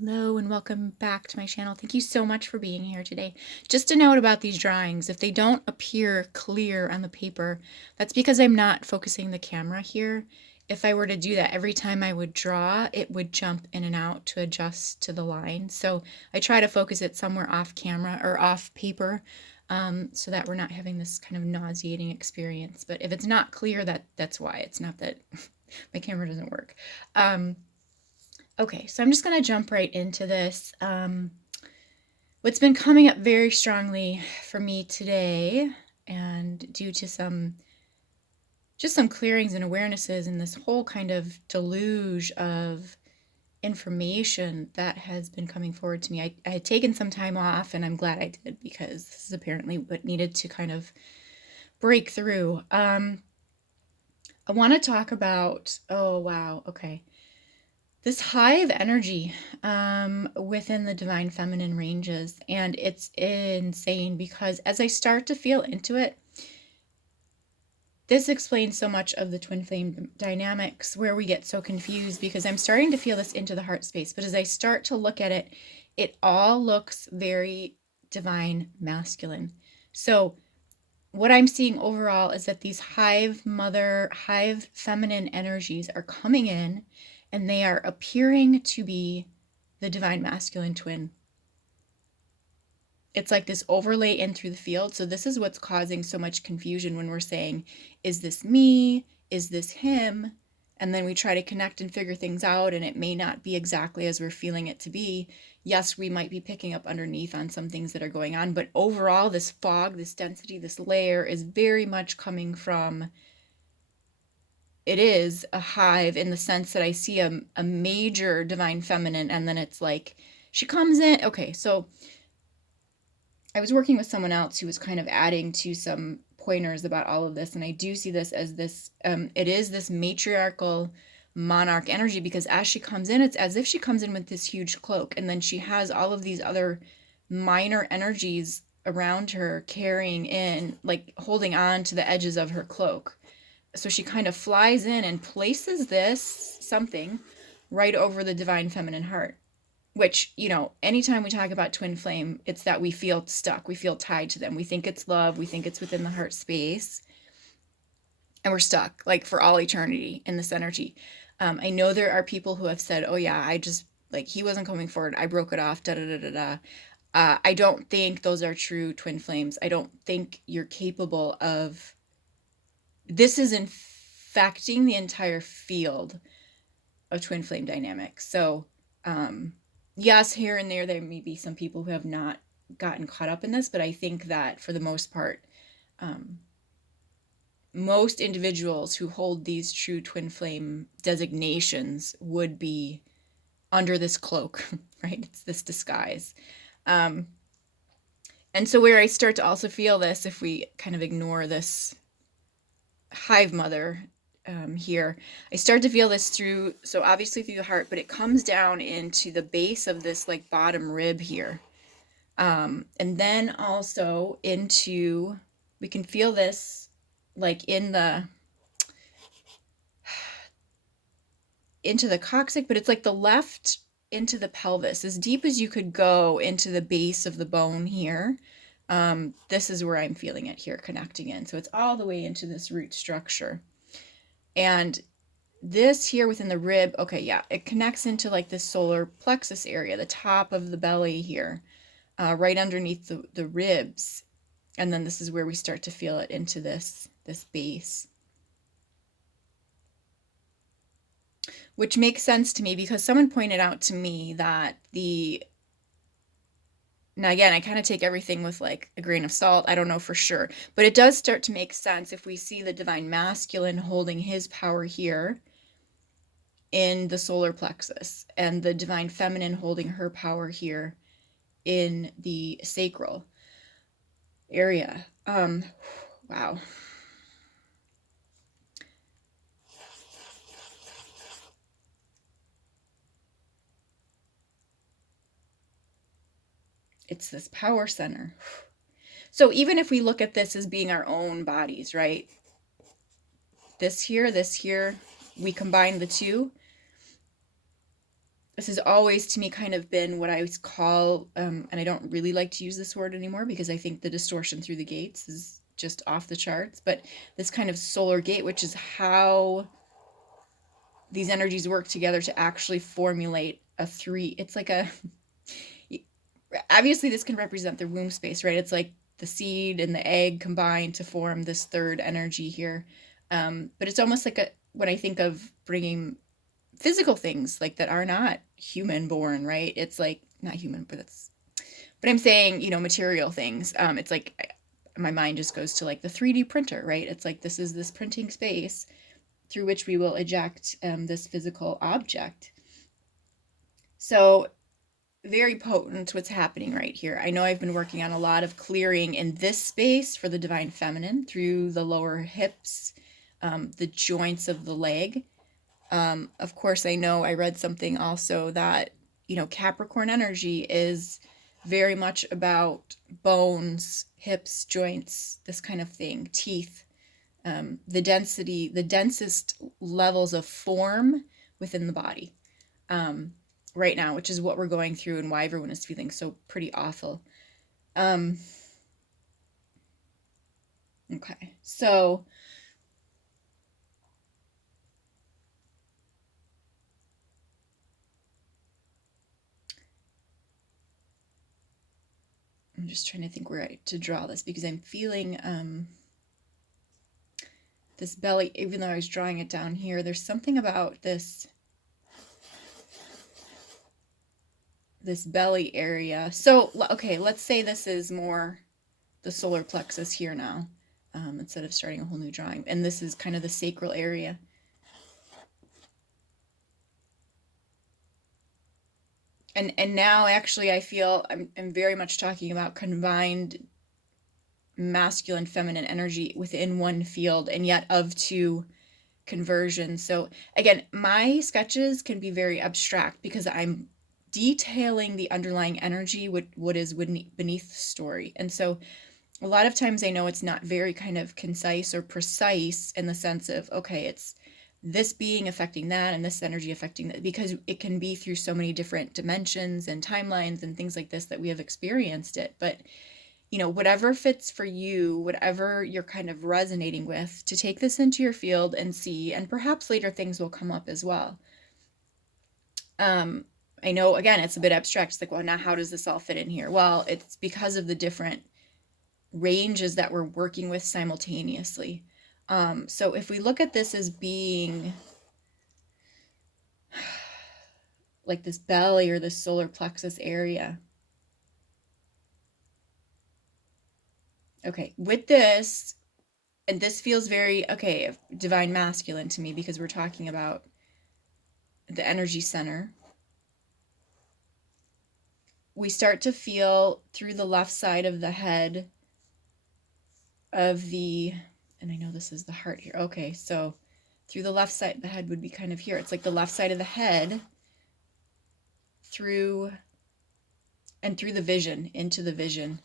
Hello and welcome back to my channel. Thank you so much for being here today. Just a note about these drawings, if they don't appear clear on the paper, that's because I'm not focusing the camera here. If I were to do that, every time I would draw, it would jump in and out to adjust to the line. So I try to focus it somewhere off camera or off paper so that we're not having this kind of nauseating experience. But if it's not clear, that's why. It's not that my camera doesn't work. Okay, so I'm just going to jump right into this. What's been coming up very strongly for me today, and due to some clearings and awarenesses and this whole kind of deluge of information that has been coming forward to me. I had taken some time off, and I'm glad I did, because this is apparently what needed to kind of break through. I want to talk about, oh wow, okay, this hive energy within the divine feminine ranges. And it's insane because as I start to feel into it, this explains so much of the twin flame dynamics where we get so confused, because I'm starting to feel this into the heart space. But as I start to look at it, it all looks very divine masculine. So what I'm seeing overall is that these hive mother, hive feminine energies are coming in, and they are appearing to be the divine masculine twin. It's like this overlay in through the field. So this is what's causing so much confusion when we're saying, is this me? Is this him? And then we try to connect and figure things out, and it may not be exactly as we're feeling it to be. Yes, we might be picking up underneath on some things that are going on, but overall, this fog, this density, this layer is very much coming from, it is a hive in the sense that I see a major divine feminine, and then it's like she comes in. Okay, so I was working with someone else who was kind of adding to some pointers about all of this, and I do see this as this, it is this matriarchal monarch energy, because as she comes in, it's as if she comes in with this huge cloak, and then she has all of these other minor energies around her carrying in, like holding on to the edges of her cloak. So she kind of flies in and places this something right over the divine feminine heart, which, you know, anytime we talk about twin flame, it's that we feel stuck, we feel tied to them, we think it's love, we think it's within the heart space, and we're stuck like for all eternity in this energy. I know there are people who have said, oh yeah, I just, like, he wasn't coming forward, I broke it off, da da da da da. I don't think those are true twin flames. I don't think you're capable of, this is infecting the entire field of twin flame dynamics. So yes, here and there may be some people who have not gotten caught up in this, but I think that for the most part, most individuals who hold these true twin flame designations would be under this cloak, right? It's this disguise. And so where I start to also feel this, if we kind of ignore this hive mother here, I start to feel this through, so obviously through the heart, but it comes down into the base of this like bottom rib here. And then also into, we can feel this like in the, into the coccyx, but it's like the left into the pelvis, as deep as you could go into the base of the bone here. This is where I'm feeling it here, connecting in. So it's all the way into this root structure. And this here within the rib, okay, yeah, it connects into like this solar plexus area, the top of the belly here, right underneath the ribs. And then this is where we start to feel it into this base. Which makes sense to me because someone pointed out to me that now again, I kind of take everything with like a grain of salt. I don't know for sure, but it does start to make sense if we see the divine masculine holding his power here in the solar plexus, and the divine feminine holding her power here in the sacral area. Wow. It's this power center. So even if we look at this as being our own bodies, right? This here, we combine the two. this has always to me kind of been what I call, and I don't really like to use this word anymore because I think the distortion through the gates is just off the charts, but this kind of solar gate, which is how these energies work together to actually formulate a three. It's like a, obviously this can represent the womb space, right? It's like the seed and the egg combined to form this third energy here. But it's almost like a, when I think of bringing physical things like that are not human born, right? It's like not human, but it's, but I'm saying, material things. It's like my mind just goes to like the 3D printer, right? It's like this is this printing space through which we will eject this physical object. So very potent what's happening right here. I know I've been working on a lot of clearing in this space for the divine feminine through the lower hips, the joints of the leg. Of course, I know I read something also that, Capricorn energy is very much about bones, hips, joints, this kind of thing, teeth, the density, the densest levels of form within the body right now, which is what we're going through and why everyone is feeling so pretty awful. Um, okay, so I'm just trying to think where to draw this because I'm feeling this belly, even though I was drawing it down here, there's something about this belly area. So, okay, let's say this is more the solar plexus here now, instead of starting a whole new drawing. And this is kind of the sacral area. And now actually I feel I'm very much talking about combined masculine feminine energy within one field and yet of two conversions. So again, my sketches can be very abstract because I'm detailing the underlying energy, what is beneath the story. And so a lot of times I know it's not very kind of concise or precise in the sense of, okay, it's this being affecting that and this energy affecting that, because it can be through so many different dimensions and timelines and things like this that we have experienced it. But whatever fits for you, whatever you're kind of resonating with, to take this into your field and see, and perhaps later things will come up as well. I know, again, it's a bit abstract. It's like, well, now how does this all fit in here? Well, it's because of the different ranges that we're working with simultaneously. So if we look at this as being like this belly or this solar plexus area, okay, with this, and this feels very, okay, divine masculine to me because we're talking about the energy center. We start to feel through the left side of the head of the, and I know this is the heart here. Okay, so through the left side, the head would be kind of here. It's like the left side of the head through and through the vision, into the vision.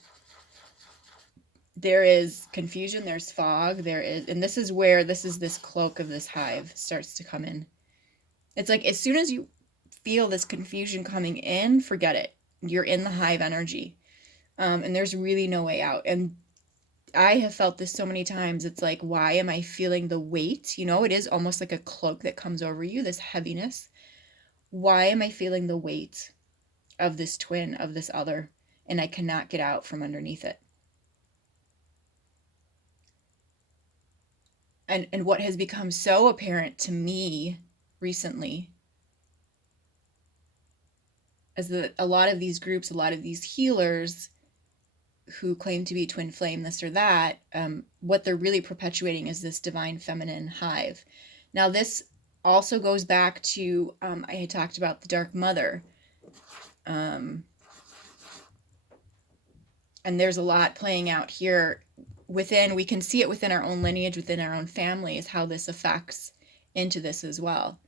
There is confusion, there's fog, there is, and this is where this cloak of this hive starts to come in. It's like as soon as you feel this confusion coming in, forget it. You're in the hive energy. And there's really no way out. And I have felt this so many times. It's like, why am I feeling the weight? It is almost like a cloak that comes over you, this heaviness. Why am I feeling the weight of this twin, of this other, and I cannot get out from underneath it? And what has become so apparent to me recently is that a lot of these groups, a lot of these healers who claim to be twin flame, this or that, what they're really perpetuating is this divine feminine hive. Now, this also goes back to, I had talked about the Dark Mother. And there's a lot playing out here within, we can see it within our own lineage, within our own families, how this affects into this as well.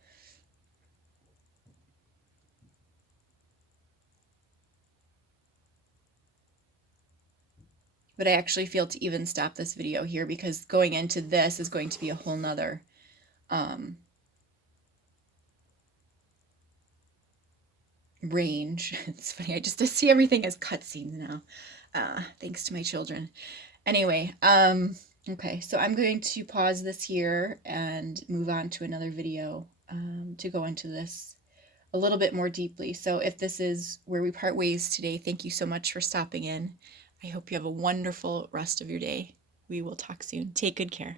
But I actually feel to even stop this video here because going into this is going to be a whole nother range. It's funny, I just see everything as cutscenes now, thanks to my children. Anyway, okay, so I'm going to pause this here and move on to another video to go into this a little bit more deeply. So if this is where we part ways today, thank you so much for stopping in. I hope you have a wonderful rest of your day. We will talk soon. Take good care.